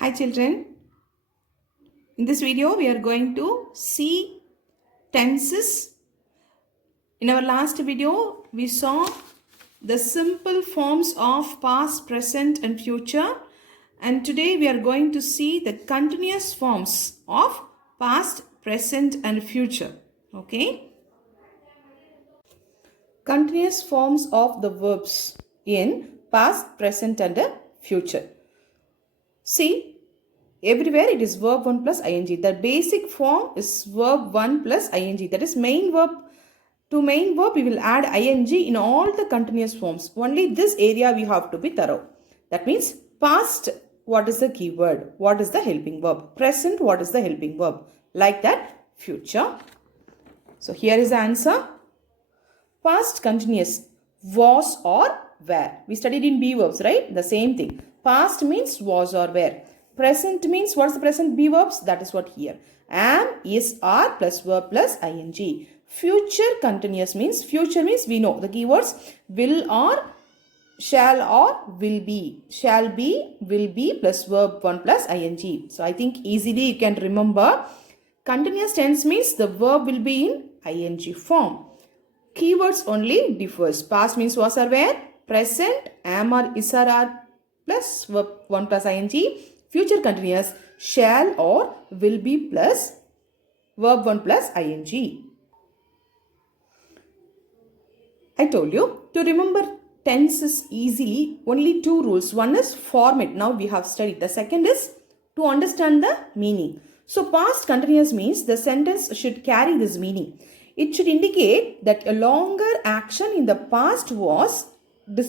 Hi children, in this video we are going to see tenses. In our last video we saw the simple forms of past, present and future, and today we are going to see the continuous forms of past, present and future. Okay, continuous forms of the verbs in past, present and future. See, everywhere it is verb 1 plus ing. The basic form is verb 1 plus ing. That is main verb. To main verb we will add ing in all the continuous forms. Only this area we have to be thorough. That means past, what is the keyword? What is the helping verb? Present, what is the helping verb? Like that, future. So here is the answer. Past continuous, was or were. We studied in be verbs, right? The same thing. Past means was or were. Present means what's the present be verbs? That is what here. Am, is, are plus verb plus ing. Future continuous means, future means we know the keywords will or, shall or, will be. Shall be, will be plus verb 1 plus ing. So I think easily you can remember. Continuous tense means the verb will be in ing form. Keywords only differs. Past means was or were. Present, am or is or are plus verb 1 plus ing. Future continuous, shall or will be plus verb 1 plus ing. I told you to remember tenses easily, only two rules. One is format. Now we have studied. The second is to understand the meaning. So past continuous means the sentence should carry this meaning. It should indicate that a longer action in the past was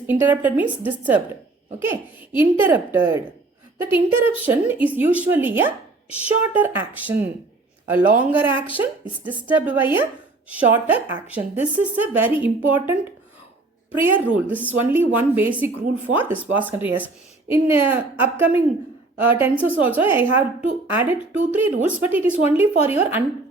interrupted means disturbed. Okay, interrupted. That interruption is usually a shorter action. A longer action is disturbed by a shorter action. This is a very important prior rule. This is only one basic rule for this past continuous. In upcoming tenses also I have to added 2-3 rules, but it is only for your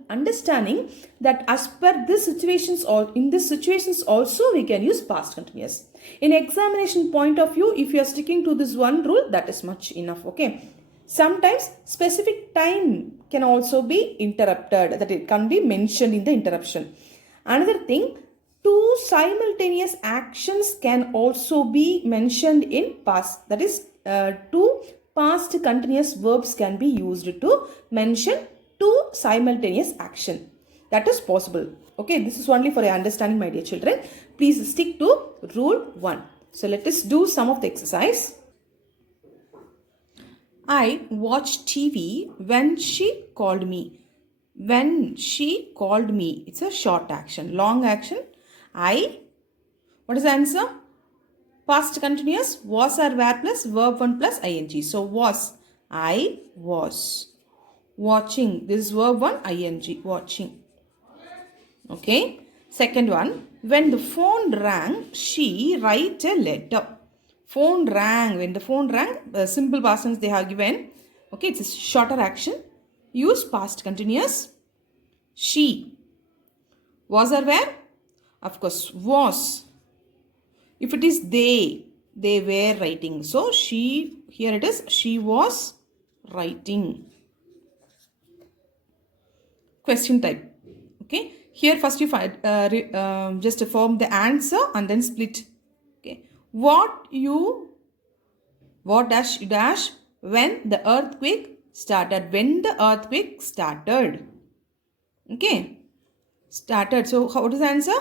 understanding that as per this situations or in this situations also we can use past continuous. In examination point of view, if you are sticking to this one rule, that is much enough. Okay. Sometimes specific time can also be interrupted, that it can be mentioned in the interruption. Another thing, two simultaneous actions can also be mentioned in past. That is, two past continuous verbs can be used to mention two simultaneous action. That is possible. Okay, this is only for your understanding, my dear children. Please stick to rule 1. So let us do some of the exercise. I watched TV when she called me. When she called me. It's a short action. Long action. What is the answer? Past continuous, was or were plus verb 1 plus ing. So was. I was. Watching. This is verb 1 ing. Watching. Okay. Second one. When the phone rang, she write a letter. Phone rang. When the phone rang, simple past tense they have given. Okay, it's a shorter action. Use past continuous. She. Was or were? Of course, was. If it is they were writing. So, she, here it is, she was writing. Question type. Okay. Here first you find, just form the answer and then split. Okay. What dash when the earthquake started. When the earthquake started. Okay. Started. So what is the answer?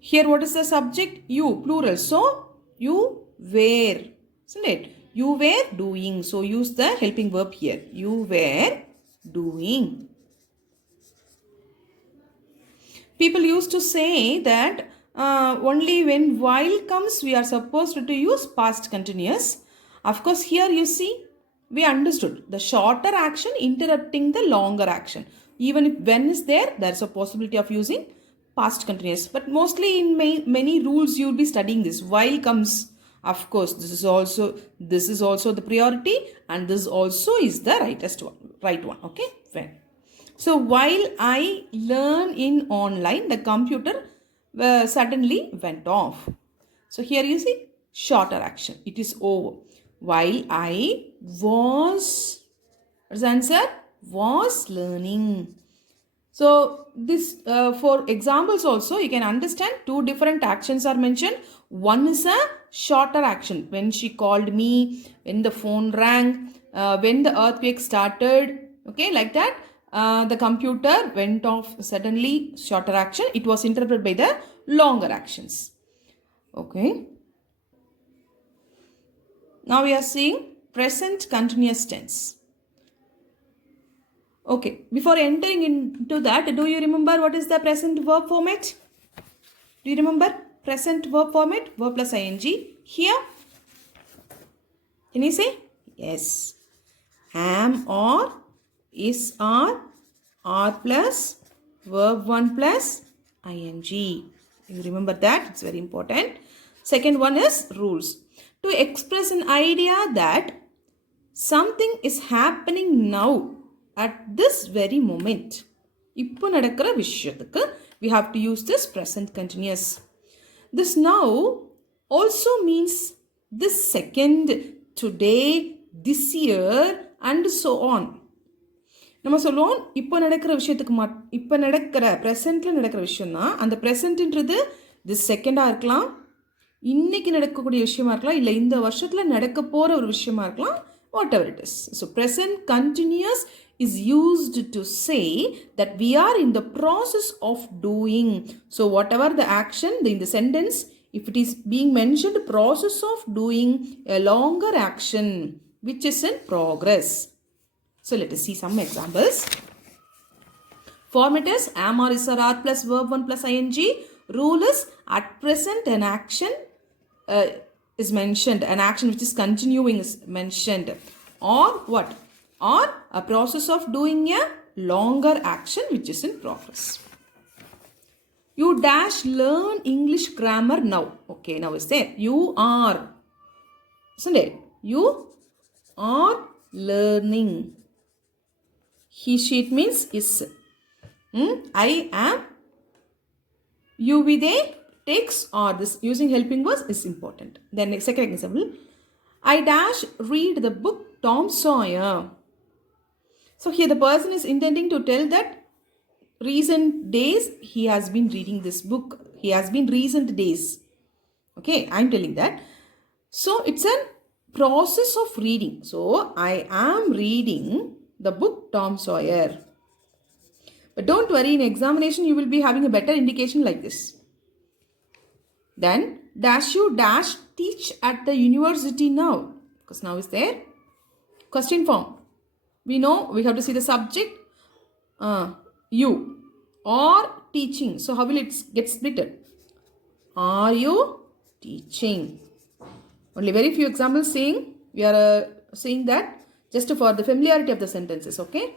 Here what is the subject? You, plural. So you were. Isn't it? You were doing. So use the helping verb here. You were doing. People used to say that only when while comes we are supposed to use past continuous. Of course, here you see we understood the shorter action interrupting the longer action. Even if when is there, there is a possibility of using past continuous. But mostly in many rules you will be studying this. While comes, of course, this is also the priority, and this also is the right one. Okay, when. So while I learn in online, the computer suddenly went off. So here you see shorter action. It is over. While I was, what's the answer? Was learning. So this for examples also you can understand two different actions are mentioned. One is a shorter action, when she called me, when the phone rang, when the earthquake started, okay, like that. The computer went off suddenly, shorter action. It was interrupted by the longer actions. Okay. Now we are seeing present continuous tense. Okay, before entering into that, do you remember what is the present verb format? Do you remember present verb format? Verb plus ing. Here, can you say? Yes. Am or, is or plus verb 1 plus ing. You remember that? It's very important. Second one is rules. To express an idea that something is happening now at this very moment. இப்போ நடக்கிற விஷயத்துக்கு we have to use this present continuous. This now also means this second, today, this year and so on. நம்ம சொல்லுவோம் இப்போ நடக்கிற விஷயத்துக்கு இப்போ நடக்கிற ப்ரெசென்ட்ல நடக்கிற விஷயம் தான். அந்த ப்ரெசென்ட்ன்றது this செகண்டாக இருக்கலாம், இன்னைக்கு நடக்கக்கூடிய விஷயமா இருக்கலாம், இல்லை இந்த வருஷத்தில் நடக்க போகிற ஒரு விஷயமா இருக்கலாம், whatever it is. So present continuous is used to say that we are in the process of doing. So whatever the action in the sentence, if it is being mentioned process of doing a longer action which is in progress. So let us see some examples. Format is am or is or are plus verb 1 plus ing. Rule is at present an action is mentioned, an action which is continuing is mentioned, or what? Or a process of doing a longer action which is in progress. You dash learn English grammar now. Okay, now is there. You are, isn't it? You are learning. He, she, it means is. I am. You, we, they takes or this using helping verbs is important. Then second example, I dash read the book Tom Sawyer. So here the person is intending to tell that recent days he has been reading this book. He has been recent days. Okay, I'm telling that. So it's a process of reading. So I am reading the book Tom Sawyer. But don't worry, in examination you will be having a better indication like this. Then dash you dash teach at the university now, because now is there. Question form. We know we have to see the subject, you, or teaching. So how will it get splitted? Are you teaching? Only very few examples saying, we are saying that just for the familiarity of the sentences, okay?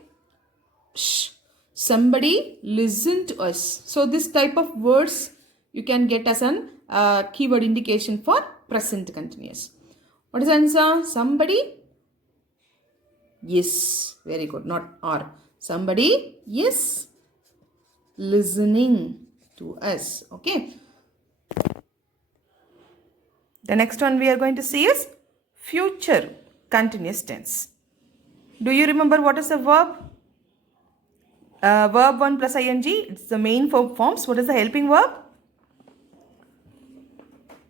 Shh. Somebody listen to us. So this type of words you can get as an keyword indication for present continuous. What is the answer? Somebody? Yes. Very good. Not are. Somebody is listening to us. Okay. The next one we are going to see is future continuous tense. Do you remember what is the verb? Verb 1 plus ing. It's the main forms. What is the helping verb?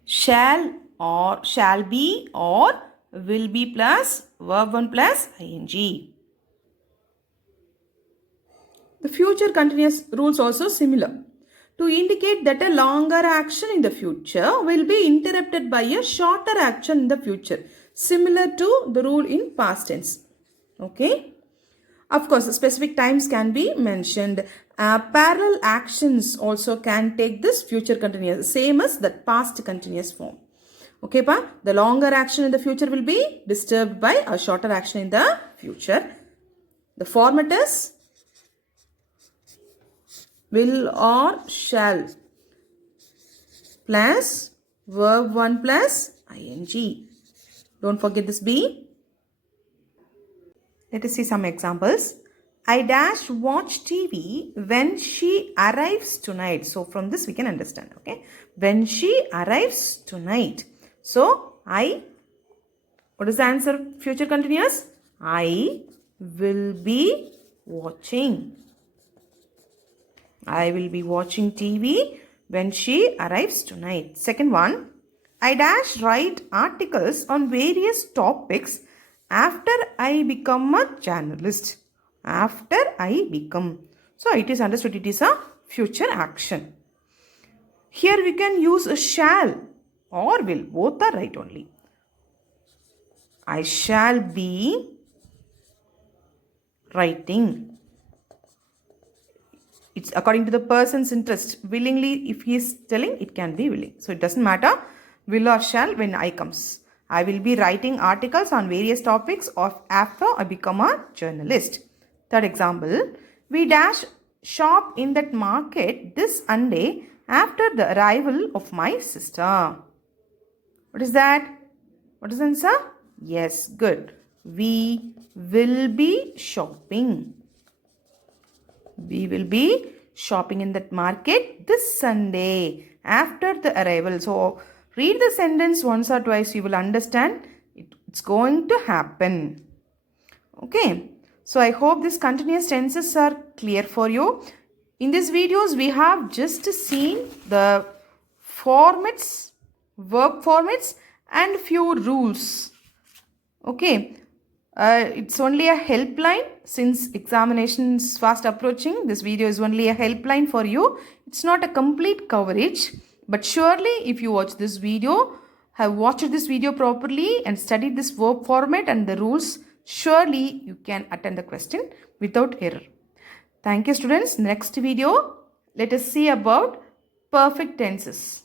Shall or shall be or will be plus verb 1 plus ing. The future continuous rules also similar. To indicate that a longer action in the future will be interrupted by a shorter action in the future. Similar to the rule in past tense. Okay. Of course, specific times can be mentioned. Parallel actions also can take this future continuous, same as the past continuous form. Okay, pa? The longer action in the future will be disturbed by a shorter action in the future. The format is will or shall plus verb 1 plus ing. Don't forget this be. Let us see some examples. I dash watch TV when she arrives tonight. So from this we can understand. Okay. When she arrives tonight. So I, What is the answer? Future continuous. I will be watching. I will be watching TV when she arrives tonight. Second one, I dash write articles on various topics after I become a journalist. After I become. So it is understood it is a future action. Here we can use a shall or will. Both are right only. I shall be writing. It's according to the person's interest. Willingly, if he is telling, it can be willing. So it doesn't matter will or shall when I comes. I will be writing articles on various topics of after I become a journalist. Third example, we dash shop in that market this Sunday after the arrival of my sister. What is that? What is the answer? Yes, good. We will be shopping. We will be shopping in that market this Sunday after the arrival. So, read the sentence once or twice. You will understand it's going to happen. Okay. So, I hope these continuous tenses are clear for you. In these videos, we have just seen the formats, verb formats and few rules. Okay. It's only a helpline since examination is fast approaching. This video is only a helpline for you. It's not a complete coverage. But surely if you watch this video, have watched this video properly and studied this verb format and the rules, surely you can attend the question without error. Thank you students. Next video, let us see about perfect tenses.